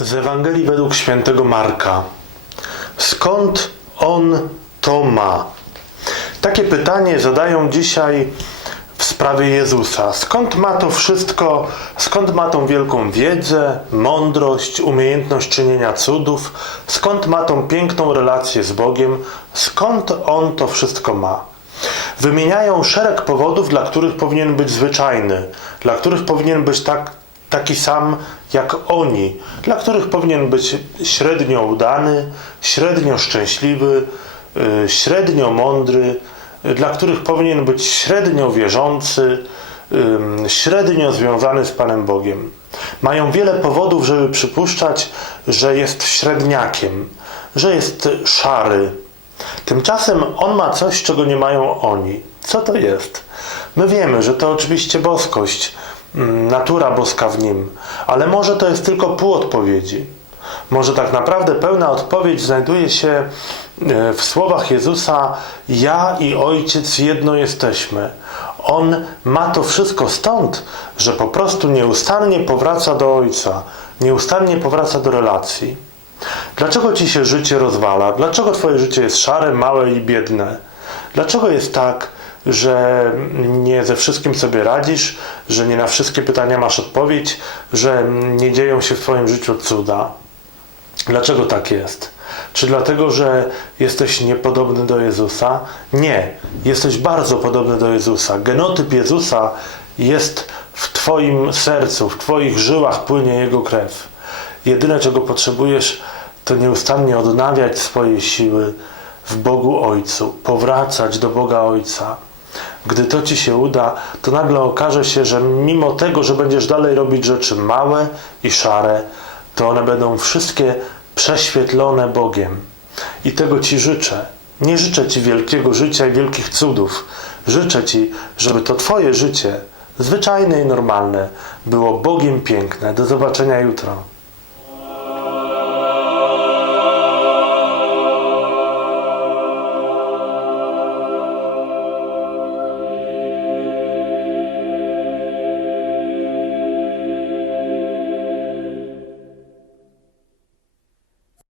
Z Ewangelii według świętego Marka. Skąd on to ma? Takie pytanie zadają dzisiaj w sprawie Jezusa. Skąd ma to wszystko? Skąd ma tą wielką wiedzę, mądrość, umiejętność czynienia cudów? Skąd ma tą piękną relację z Bogiem? Skąd on to wszystko ma? Wymieniają szereg powodów, dla których powinien być zwyczajny, dla których powinien być tak, taki sam jak oni, dla których powinien być średnio udany, średnio szczęśliwy, y, średnio mądry, y, dla których powinien być średnio wierzący, średnio związany z Panem Bogiem. Mają wiele powodów, żeby przypuszczać, że jest średniakiem, że jest szary. Tymczasem on ma coś, czego nie mają oni. Co to jest? My wiemy, że to oczywiście boskość, natura boska w nim, ale może to jest tylko pół odpowiedzi. Może tak naprawdę pełna odpowiedź znajduje się e, w słowach Jezusa: Ja i Ojciec jedno jesteśmy. On ma to wszystko stąd, że po prostu nieustannie powraca do Ojca, nieustannie powraca do relacji. Dlaczego ci się życie rozwala? Dlaczego twoje życie jest szare, małe i biedne? Dlaczego jest tak, że nie ze wszystkim sobie radzisz, że nie na wszystkie pytania masz odpowiedź, że nie dzieją się w twoim życiu cuda? Dlaczego tak jest? Czy dlatego, że jesteś niepodobny do Jezusa? Nie, jesteś bardzo podobny do Jezusa. Genotyp Jezusa jest w Twoim sercu, w Twoich żyłach płynie Jego krew. Jedyne, czego potrzebujesz, to nieustannie odnawiać swoje siły w Bogu Ojcu, powracać do Boga Ojca. Gdy to ci się uda, to nagle okaże się, że mimo tego, że będziesz dalej robić rzeczy małe i szare, to one będą wszystkie prześwietlone Bogiem. I tego ci życzę. Nie życzę ci wielkiego życia i wielkich cudów. Życzę ci, żeby to twoje życie, zwyczajne i normalne, było Bogiem piękne. Do zobaczenia jutro.